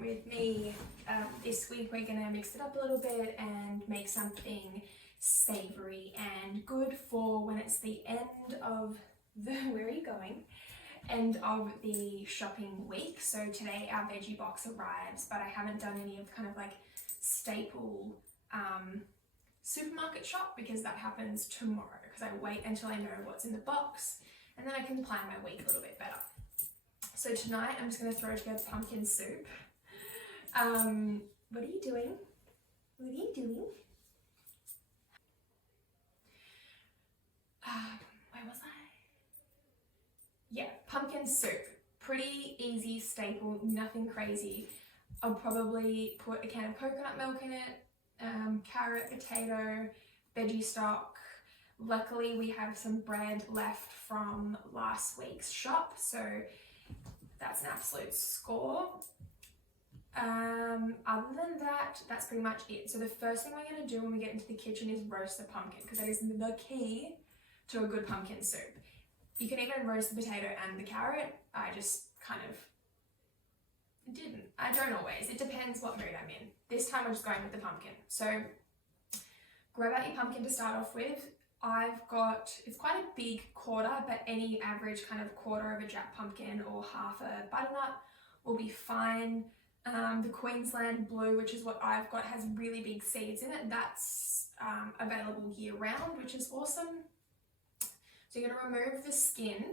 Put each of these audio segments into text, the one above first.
With me. This week we're going to mix it up a little bit and make something savoury and good for when it's the end of the, where are you going? End of the shopping week. So today our veggie box arrives, but I haven't done any of kind of like staple supermarket shop because that happens tomorrow, because I wait until I know what's in the box and then I can plan my week a little bit better. So tonight I'm just going to throw together pumpkin soup. What are you doing? What are you doing? Where was I? Yeah, pumpkin soup. Pretty easy staple, nothing crazy. I'll probably put a can of coconut milk in it, carrot, potato, veggie stock. Luckily we have some bread left from last week's shop, so that's an absolute score. Other than that, that's pretty much it. So the first thing we're going to do when we get into the kitchen is roast the pumpkin, because that is the key to a good pumpkin soup. You can even roast the potato and the carrot. I just kind of didn't. I don't always. It depends what mood I'm in. This time we're just going with the pumpkin. So grab out your pumpkin to start off with. I've got, it's quite a big quarter, but any average kind of quarter of a Jack pumpkin or half a butternut will be fine. The Queensland Blue, which is what I've got, has really big seeds in it. That's available year round, which is awesome. So you're going to remove the skin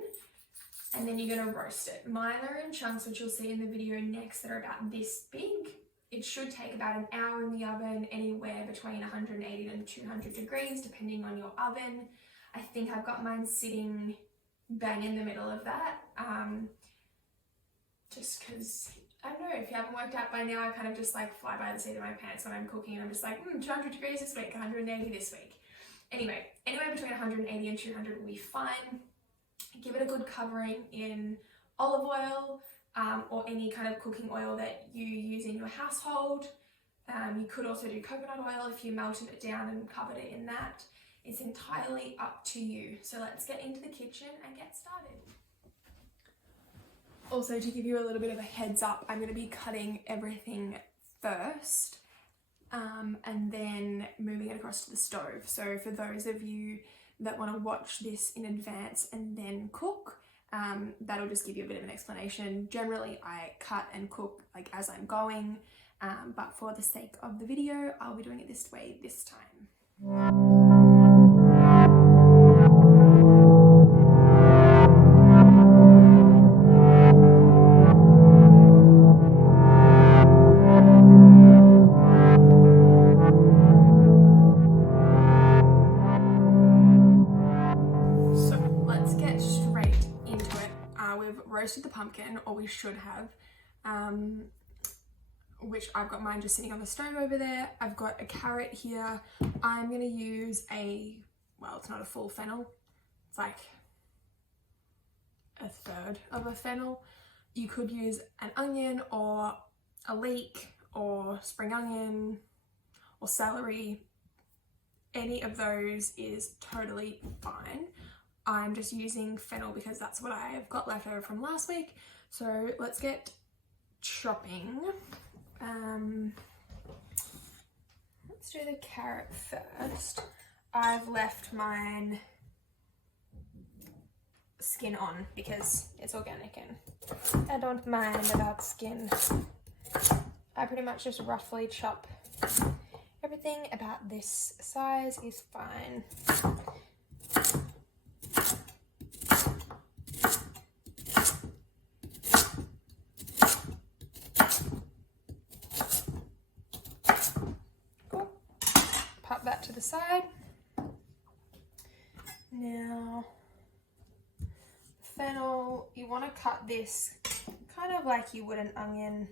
and then you're going to roast it. Mine are in chunks, which you'll see in the video next, that are about this big. It should take about an hour in the oven, anywhere between 180 and 200 degrees, depending on your oven. I think I've got mine sitting bang in the middle of that, just because, I don't know, if you haven't worked out by now, I kind of just like fly by the seat of my pants when I'm cooking, and I'm just like, 200 degrees this week, 180 this week. Anyway, anywhere between 180 and 200 will be fine. Give it a good covering in olive oil, or any kind of cooking oil that you use in your household. You could also do coconut oil if you melted it down and covered it in that. It's entirely up to you. So let's get into the kitchen and get started. Also, to give you a little bit of a heads up, I'm going to be cutting everything first, and then moving it across to the stove. So for those of you that want to watch this in advance and then cook, that'll just give you a bit of an explanation. Generally, I cut and cook like as I'm going, but for the sake of the video, I'll be doing it this way this time. Roasted the pumpkin, or we should have, which I've got mine just sitting on the stove over there. I've got a carrot here. I'm going to use well, it's not a full fennel. It's like a third of a fennel. You could use an onion or a leek or spring onion or celery. Any of those is totally fine. I'm just using fennel because that's what I've got left over from last week. So let's get chopping. Let's do the carrot first. I've left mine skin on because it's organic and I don't mind about skin. I pretty much just roughly chop everything about this size is fine. Pop that to the side. Now, fennel, you want to cut this kind of like you would an onion,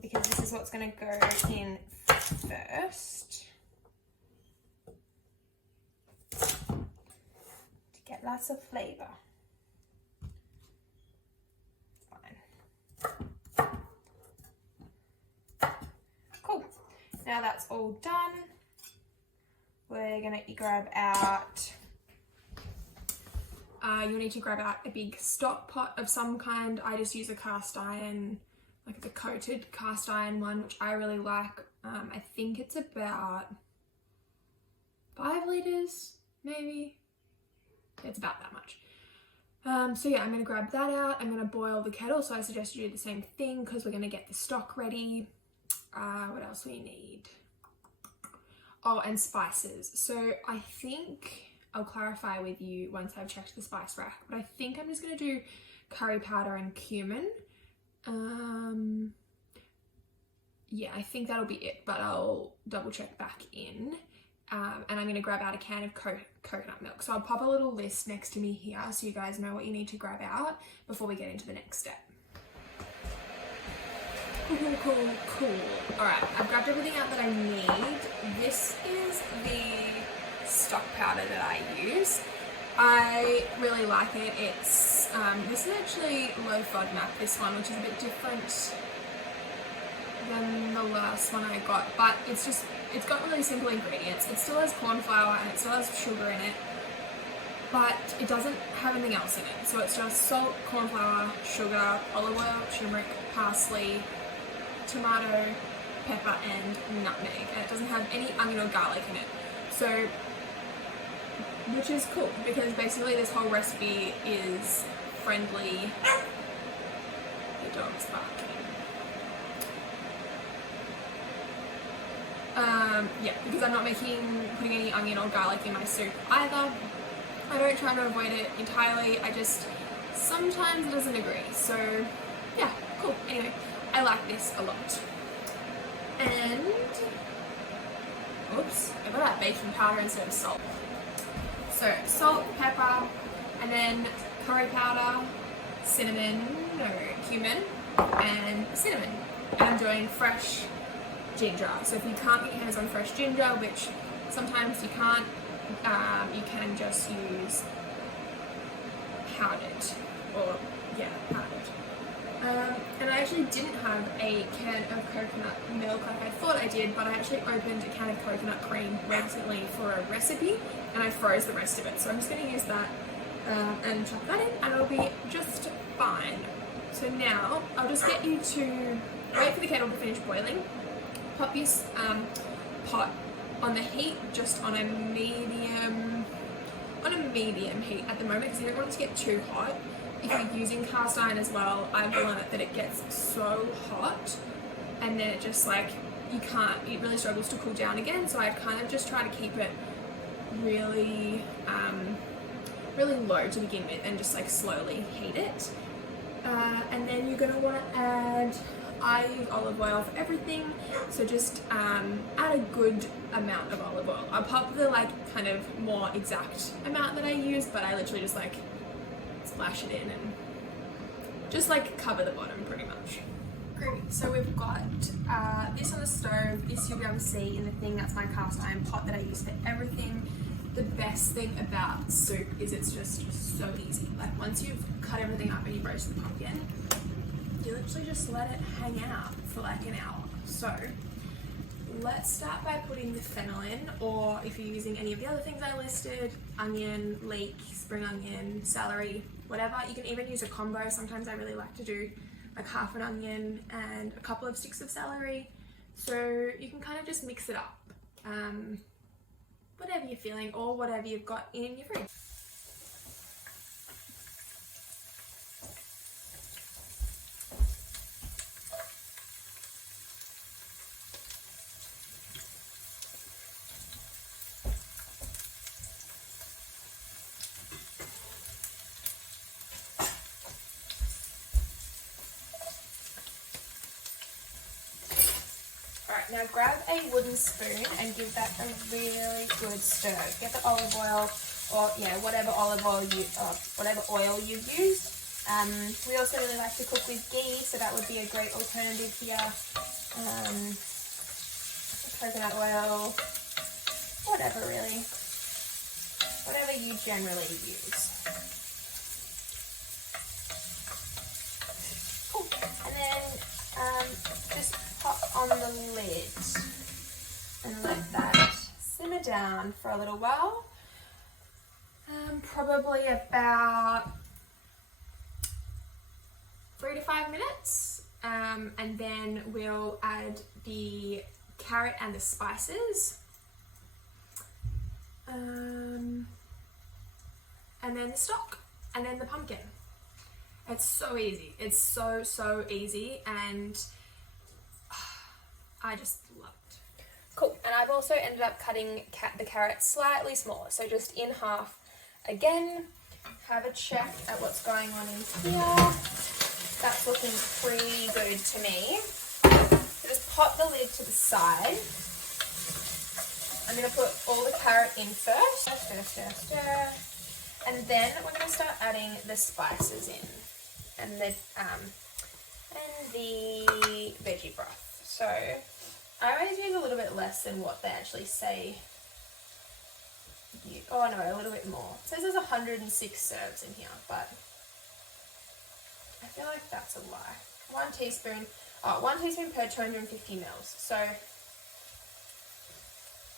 because this is what's going to go in first. get lots of flavour. Fine. Cool. Now that's all done. We're gonna grab out, you'll need to grab out a big stock pot of some kind. I just use a cast iron, like the coated cast iron one, which I really like. I think it's about 5 litres, maybe. It's about that much. So yeah, I'm gonna grab that out. I'm gonna boil the kettle, so I suggest you do the same thing because we're gonna get the stock ready. What else we need? Oh, and spices. So I think I'll clarify with you once I've checked the spice rack, but I think I'm just gonna do curry powder and cumin. Yeah, I think that'll be it, but I'll double check back in. And I'm going to grab out a can of coconut milk. So I'll pop a little list next to me here so you guys know what you need to grab out before we get into the next step. Cool. Alright, I've grabbed everything out that I need. This is the stock powder that I use. I really like it. It's, this is actually low FODMAP, this one, which is a bit different than the last one I got, but it's got really simple ingredients. It still has corn flour and it still has sugar in it, but it doesn't have anything else in it. So it's just salt, corn flour, sugar, olive oil, turmeric, parsley, tomato, pepper and nutmeg, and it doesn't have any onion or garlic in it. So, which is cool because basically this whole recipe is friendly. The dog's barking. Yeah, because I'm not putting any onion or garlic in my soup either. I don't try to avoid it entirely, I just, sometimes it doesn't agree. So yeah, cool. Anyway, I like this a lot. And, oops, I got out baking powder instead of salt. So salt, pepper, and then curry powder, cumin, and cinnamon. And I'm doing fresh ginger. So if you can't get your hands on fresh ginger, which sometimes you can't, you can just use powdered, or yeah, powdered. And I actually didn't have a can of coconut milk like I thought I did, but I actually opened a can of coconut cream recently for a recipe and I froze the rest of it. So I'm just going to use that and chuck that in and it'll be just fine. So now I'll just get you to wait for the kettle to finish boiling. Pop your pot on the heat, just on a medium heat at the moment because you don't want it to get too hot. If you're using cast iron as well, I've learned that it gets so hot and then it just like, it really struggles to cool down again. So I'd kind of just try to keep it really, really low to begin with and just like slowly heat it. And then you're going to want to add, I use olive oil for everything, so just add a good amount of olive oil. I'll pop the like kind of more exact amount that I use, but I literally just like splash it in and just like cover the bottom pretty much. Great, so we've got this on the stove. This you'll be able to see in the thing, that's my cast iron pot that I use for everything. The best thing about soup is it's just so easy. Like once you've cut everything up and you roast the pumpkin, you literally just let it hang out for like an hour. So let's start by putting the fennel in, or if you're using any of the other things I listed, onion, leek, spring onion, celery, whatever. You can even use a combo. Sometimes I really like to do like half an onion and a couple of sticks of celery. So you can kind of just mix it up. Whatever you're feeling or whatever you've got in your fridge. Now grab a wooden spoon and give that a really good stir. Get the olive oil, or yeah, whatever olive oil whatever oil you use. We also really like to cook with ghee, so that would be a great alternative here. Coconut oil, whatever really, whatever you generally use. Cool. And then just pop on the lid and let that simmer down for a little while. Probably about 3 to 5 minutes. And then we'll add the carrot and the spices. And then the stock, and then the pumpkin. It's so easy. It's so easy, and I just love it. Cool. And I've also ended up cutting the carrot slightly smaller, so just in half again. Have a check at what's going on in here. That's looking pretty good to me. So just pop the lid to the side. I'm going to put all the carrot in first. Stir. And then we're going to start adding the spices in. And the veggie broth. So I always use a little bit less than what they actually say. Oh no, a little bit more. It says there's 106 serves in here, but I feel like that's a lie. 1 teaspoon per 250 mils. So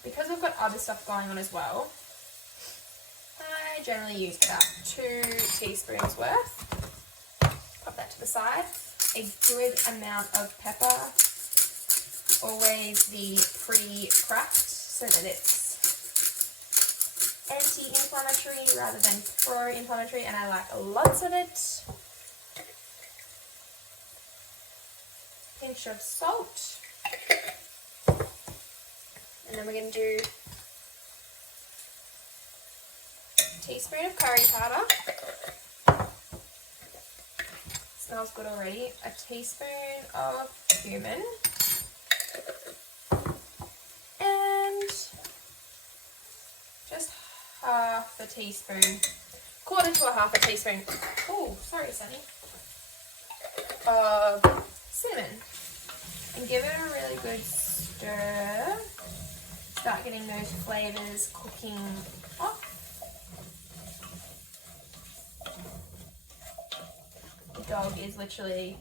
because we've got other stuff going on as well, I generally use about 2 teaspoons worth. Pop that to the side. A good amount of pepper. Always the pre-cracked so that it's anti-inflammatory rather than pro-inflammatory, and I like lots of it. Pinch of salt. And then we're going to do a teaspoon of curry powder. Smells good already. A teaspoon of cumin. And just half a teaspoon, quarter to a half a teaspoon. Oh, sorry, Sunny. Of cinnamon. And give it a really good stir. Start getting those flavors cooking up. The dog is literally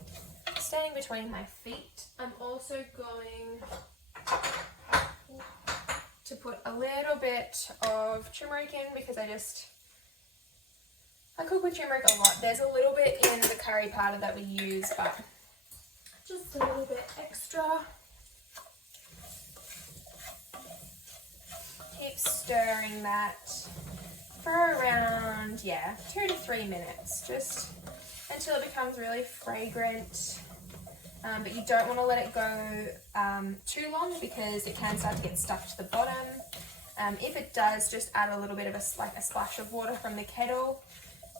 standing between my feet. I'm also going to put a little bit of turmeric in because I cook with turmeric a lot. There's a little bit in the curry powder that we use, but just a little bit extra. Keep stirring that for around, 2 to 3 minutes, just until it becomes really fragrant. But you don't want to let it go too long because it can start to get stuck to the bottom. If it does, just add a little bit of a splash of water from the kettle,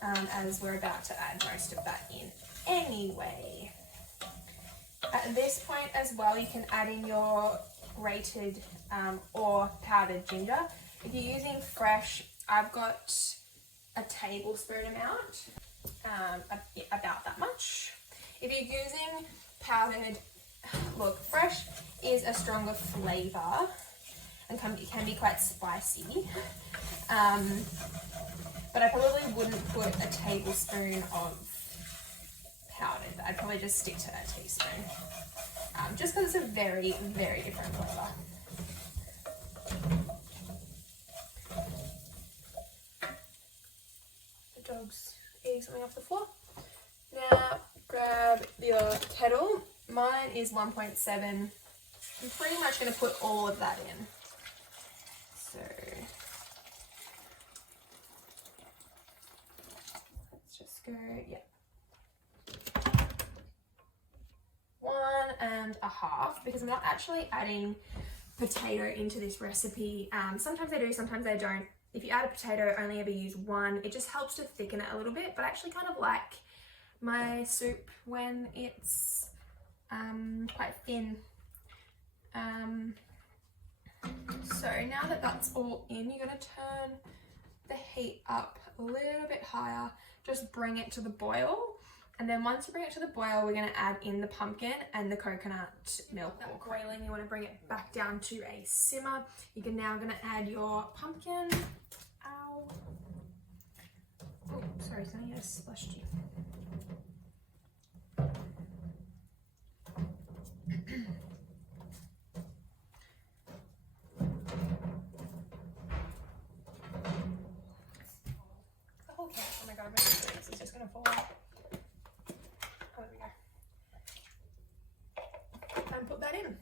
as we're about to add most of that in anyway. At this point as well, you can add in your grated or powdered ginger. If you're using fresh, I've got a tablespoon amount, about that much. If you're using powdered, look, fresh is a stronger flavour and can be quite spicy, but I probably wouldn't put a tablespoon of powdered. I'd probably just stick to a teaspoon, just because it's a very, very different flavour. The dog's eating something off the floor. Now grab your kettle. Mine is 1.7. I'm pretty much going to put all of that in. So let's just go, 1.5, because I'm not actually adding potato into this recipe. Sometimes I do, sometimes I don't. If you add a potato, only ever use 1. It just helps to thicken it a little bit, but I actually kind of like my soup when it's quite thin. So now that that's all in, you're going to turn the heat up a little bit higher, just bring it to the boil, and then once you bring it to the boil, we're going to add in the pumpkin and the coconut milk. That boiling, you want to bring it back down to a simmer. You're now going to add your pumpkin, Oh, sorry, Sunny, I splashed you. Okay, oh my god, this is just gonna fall out. Oh, there we go. And put that in.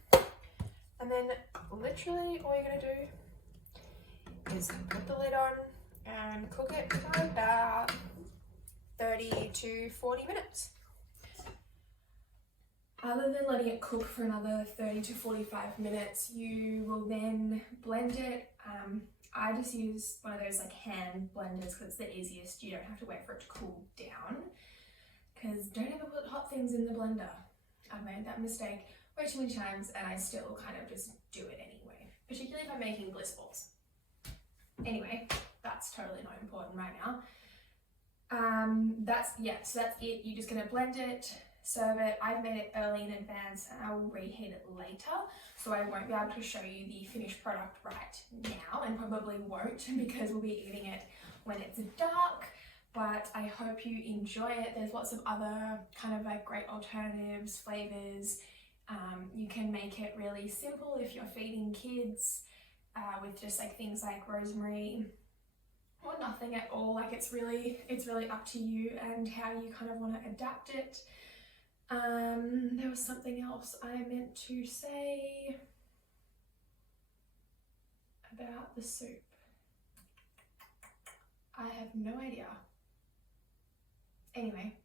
And then literally all you're gonna do is put the lid on and cook it for about 30 to 40 minutes. Other than letting it cook for another 30 to 45 minutes, you will then blend it. I just use one of those like hand blenders because it's the easiest. You don't have to wait for it to cool down, because don't ever put hot things in the blender. I've made that mistake way too many times and I still kind of just do it anyway, particularly if I'm making bliss balls. Anyway, that's totally not important right now. So that's it. You're just gonna blend it, serve it. I've made it early in advance and I will reheat it later, so I won't be able to show you the finished product right now, and probably won't because we'll be eating it when it's dark. But I hope you enjoy it. There's lots of other kind of like great alternatives, flavors. You can make it really simple if you're feeding kids with just like things like rosemary or nothing at all. Like it's really up to you and how you kind of want to adapt it. There was something else I meant to say about the soup. I have no idea. Anyway,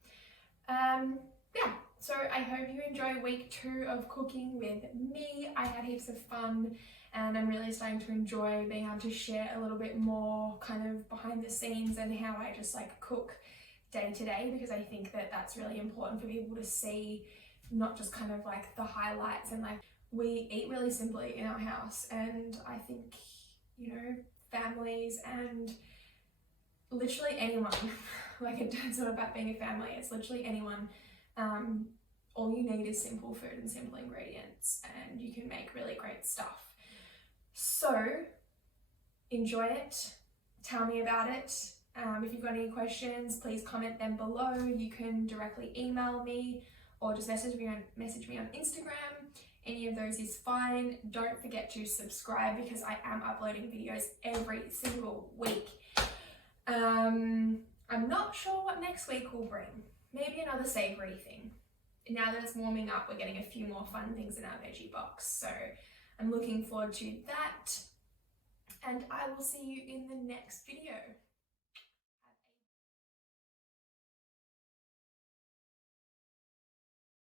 yeah, so I hope you enjoy week 2 of cooking with me. I had heaps of fun and I'm really starting to enjoy being able to share a little bit more kind of behind the scenes and how I just like cook day to day, because I think that that's really important for people to see, not just kind of like the highlights. And like, we eat really simply in our house, and I think, you know, families and literally anyone, like it's not about being a family, it's literally anyone, all you need is simple food and simple ingredients and you can make really great stuff. So enjoy it, tell me about it. If you've got any questions, please comment them below. You can directly email me or just message me on Instagram. Any of those is fine. Don't forget to subscribe because I am uploading videos every single week. I'm not sure what next week will bring. Maybe another savoury thing. Now that it's warming up, we're getting a few more fun things in our veggie box. So I'm looking forward to that. And I will see you in the next video.